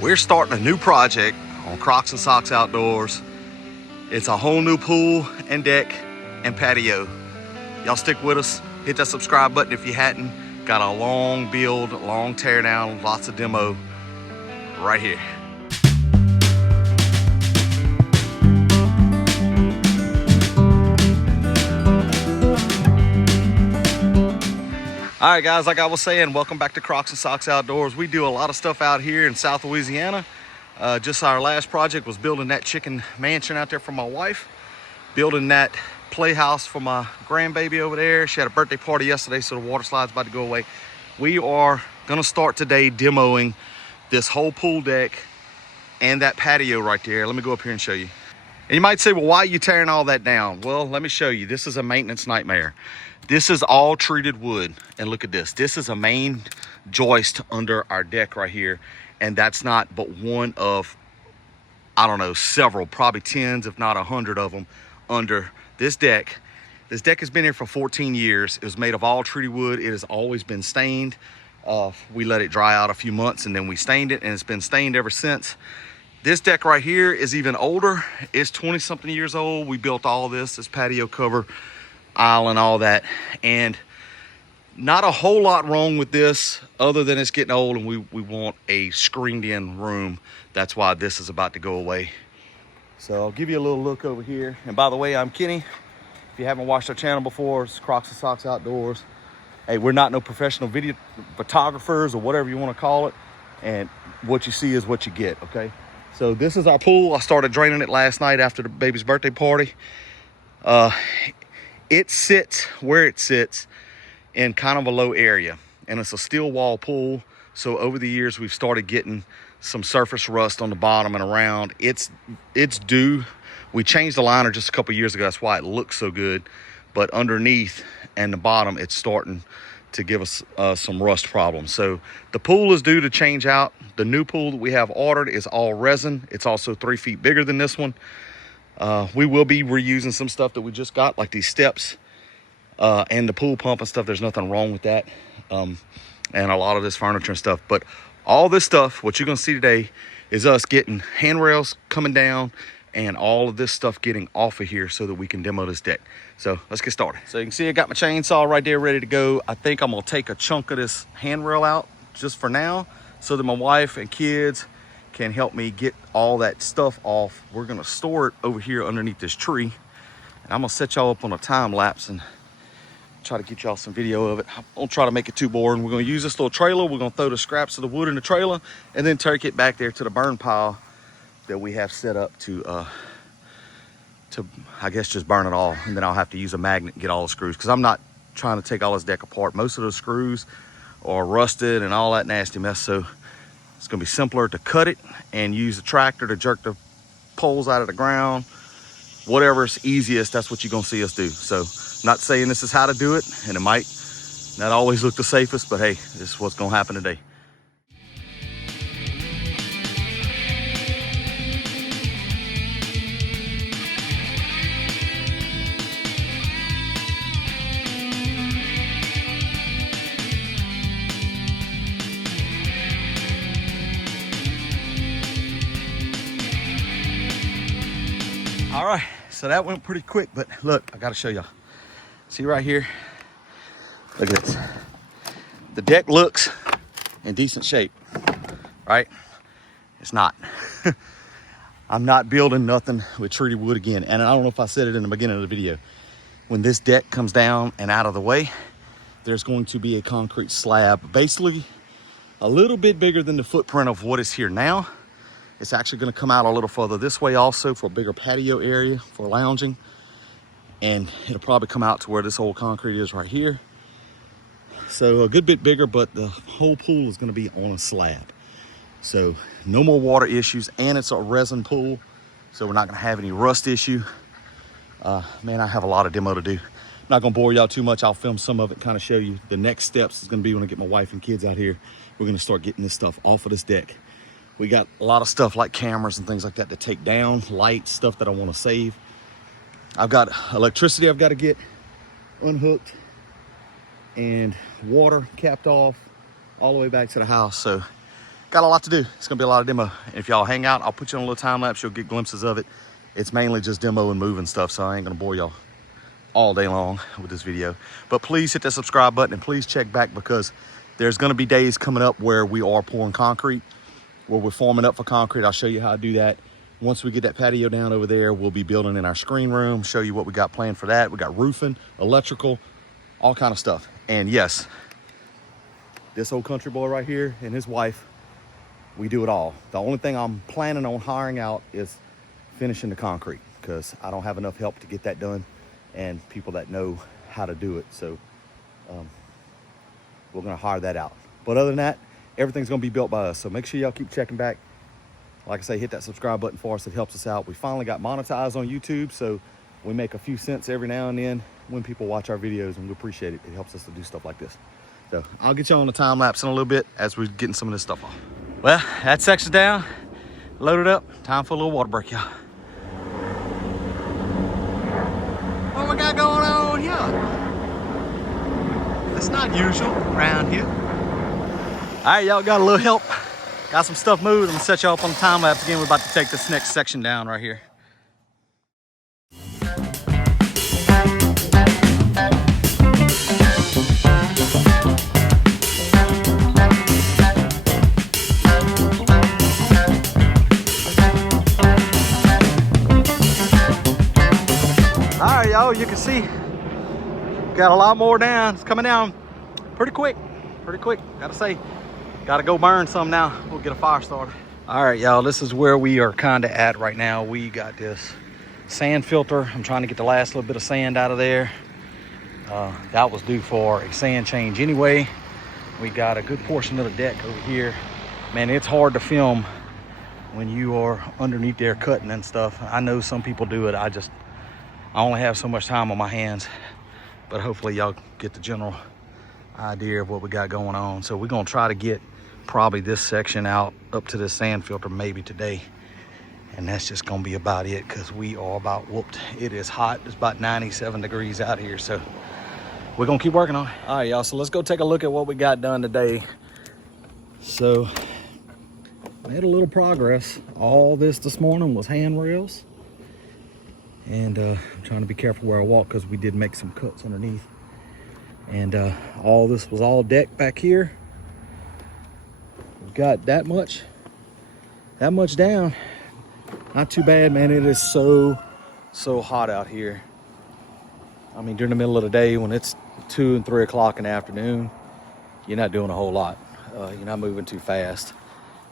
We're starting a new project on Kroks and Socks Outdoors. It's a whole new pool and deck and patio. Y'all stick with us. Hit that subscribe button if you hadn't. Got a long build, long tear down, lots of demo right here. All right, guys, like I was saying, welcome back to Kroks and Socks Outdoors. We do a lot of stuff out here in South Louisiana. Just our last project was building that chicken mansion out there for my wife, building that playhouse for my grandbaby over there. She had a birthday party yesterday, so the water slide's about to go away. We are gonna start today demoing this whole pool deck and that patio right there. Let me go up here and show you. And you might say, well, why are you tearing all that down? Well, let me show you. This is a maintenance nightmare. This is all treated wood, and look at this. This is a main joist under our deck right here, and that's not but one of, I don't know, several, probably tens, if not 100 of them under this deck. This deck has been here for 14 years. It was made of all treated wood. It has always been stained. We let it dry out a few months, and then we stained it, and it's been stained ever since. This deck right here is even older. It's 20-something years old. We built all this patio cover, aisle and all that, and not a whole lot wrong with this other than it's getting old and we want a screened in room. That's why this is about to go away. So I'll give you a little look over here. And by the way, I'm Kenny. If you haven't watched our channel before, it's Kroks and Socks Outdoors. Hey, we're not no professional video photographers or whatever you want to call it, and what you see is what you get. Okay, so this is our pool. I started draining it last night after the baby's birthday party. It sits where it sits in kind of a low area, and it's a steel wall pool. So over the years, we've started getting some surface rust on the bottom and around. It's due. We changed the liner just a couple years ago. That's why it looks so good. But underneath and the bottom, it's starting to give us some rust problems. So the pool is due to change out. The new pool that we have ordered is all resin. It's also 3 feet bigger than this one. We will be reusing some stuff that we just got, like these steps and the pool pump and stuff. There's nothing wrong with that, and a lot of this furniture and stuff. But all this stuff, what you're gonna see today, is us getting handrails coming down and all of this stuff getting off of here so that we can demo this deck. So let's get started. So you can see I got my chainsaw right there ready to go. I think I'm gonna take a chunk of this handrail out just for now so that my wife and kids can help me get all that stuff off. We're gonna store it over here underneath this tree, and I'm gonna set y'all up on a time lapse and try to get y'all some video of it. I won't try to make it too boring. We're gonna use this little trailer. We're gonna throw the scraps of the wood in the trailer and then take it back there to the burn pile that we have set up to I guess just burn it all. And then I'll have to use a magnet and get all the screws, because I'm not trying to take all this deck apart. Most of those screws are rusted and all that nasty mess, so it's gonna be simpler to cut it and use the tractor to jerk the poles out of the ground. Whatever's easiest, that's what you're gonna see us do. So I'm not saying this is how to do it, and it might not always look the safest, but hey, this is what's gonna happen today. All right, so that went pretty quick, but look, I gotta show y'all. See right here, look at this. The deck looks in decent shape, right? It's not. I'm not building nothing with treated wood again. And I don't know if I said it in the beginning of the video. When this deck comes down and out of the way, there's going to be a concrete slab, basically a little bit bigger than the footprint of what is here now. It's actually gonna come out a little further this way also for a bigger patio area for lounging. And it'll probably come out to where this old concrete is right here. So a good bit bigger, but the whole pool is gonna be on a slab. So no more water issues, and it's a resin pool, so we're not gonna have any rust issue. Man, I have a lot of demo to do. I'm not gonna bore y'all too much. I'll film some of it, kind of show you. The next steps is gonna be when I get my wife and kids out here. We're gonna start getting this stuff off of this deck. We got a lot of stuff like cameras and things like that to take down, lights, stuff that I want to save. I've got electricity I've got to get unhooked and water capped off all the way back to the house. So got a lot to do. It's gonna be a lot of demo. And if y'all hang out, I'll put you on a little time lapse. You'll get glimpses of it. It's mainly just demo and moving stuff, so I ain't gonna bore y'all all day long with this video. But please hit that subscribe button and please check back, because there's gonna be days coming up where we are pouring concrete, where we're forming up for concrete. I'll show you how to do that. Once we get that patio down over there, we'll be building in our screen room, show you what we got planned for that. We got roofing, electrical, all kind of stuff. And yes, this old country boy right here and his wife, we do it all. The only thing I'm planning on hiring out is finishing the concrete, because I don't have enough help to get that done and people that know how to do it. So we're gonna hire that out. But other than that, everything's gonna be built by us. So make sure y'all keep checking back. Like I say, hit that subscribe button for us. It helps us out. We finally got monetized on YouTube, so we make a few cents every now and then when people watch our videos, and we appreciate it. It helps us to do stuff like this. So I'll get you on the time lapse in a little bit as we're getting some of this stuff off. Well, that section's down, loaded up. Time for a little water break, y'all. What we got going on here? That's not usual around here. All right, y'all got a little help. Got some stuff moved. I'm gonna set y'all up on the time lapse again. We're about to take this next section down right here. All right, y'all, you can see got a lot more down. It's coming down pretty quick, gotta say. Gotta go burn some now. We'll get a fire started. All right, y'all, this is where we are kind of at right now. We got this sand filter. I'm trying to get the last little bit of sand out of there. That was due for a sand change anyway. We got a good portion of the deck over here. Man, it's hard to film when you are underneath there cutting and stuff. I know some people do it. I only have so much time on my hands, but hopefully y'all get the general idea of what we got going on. So we're gonna try to get probably this section out up to this sand filter maybe today, and that's just gonna be about it, because we are about whooped. It is hot. It's about 97 degrees out here, so we're gonna keep working on it. All right, y'all, so let's go take a look at what we got done today. So made a little progress. All this morning was handrails, and I'm trying to be careful where I walk, because we did make some cuts underneath. And all this was all deck back here. We've got that much down. Not too bad, man. It is so hot out here. I mean, during the middle of the day when it's 2 and 3 o'clock in the afternoon, you're not doing a whole lot. You're not moving too fast.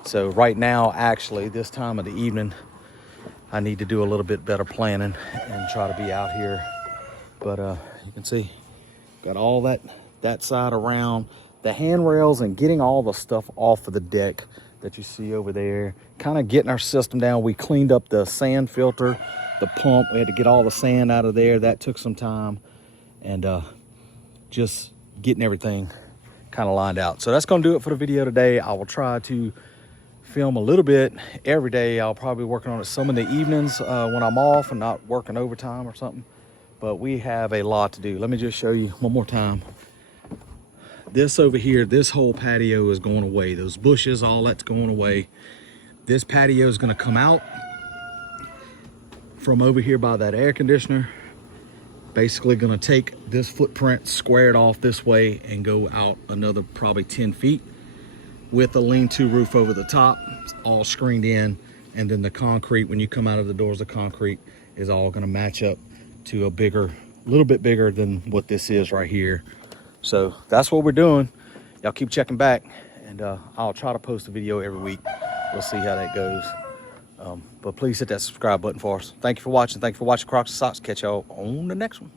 So right now, actually, this time of the evening, I need to do a little bit better planning and try to be out here. But you can see, got all that side around the handrails and getting all the stuff off of the deck that you see over there. Kind of getting our system down. We cleaned up the sand filter, the pump. We had to get all the sand out of there. That took some time. And just getting everything kind of lined out. So that's going to do it for the video today. I will try to film a little bit every day. I'll probably be working on it some in the evenings when I'm off and not working overtime or something. But we have a lot to do. Let me just show you one more time. This over here, this whole patio is going away. Those bushes, all that's going away. This patio is gonna come out from over here by that air conditioner. Basically gonna take this footprint, square it off this way, and go out another probably 10 feet with a lean-to roof over the top. It's all screened in. And then the concrete, when you come out of the doors, the concrete is all gonna match up to a little bit bigger than what this is right here. So that's what we're doing. Y'all keep checking back, and I'll try to post a video every week. We'll see how that goes. But please hit that subscribe button for us. Thank you for watching. Thank you for watching Kroks and Socks. Catch y'all on the next one.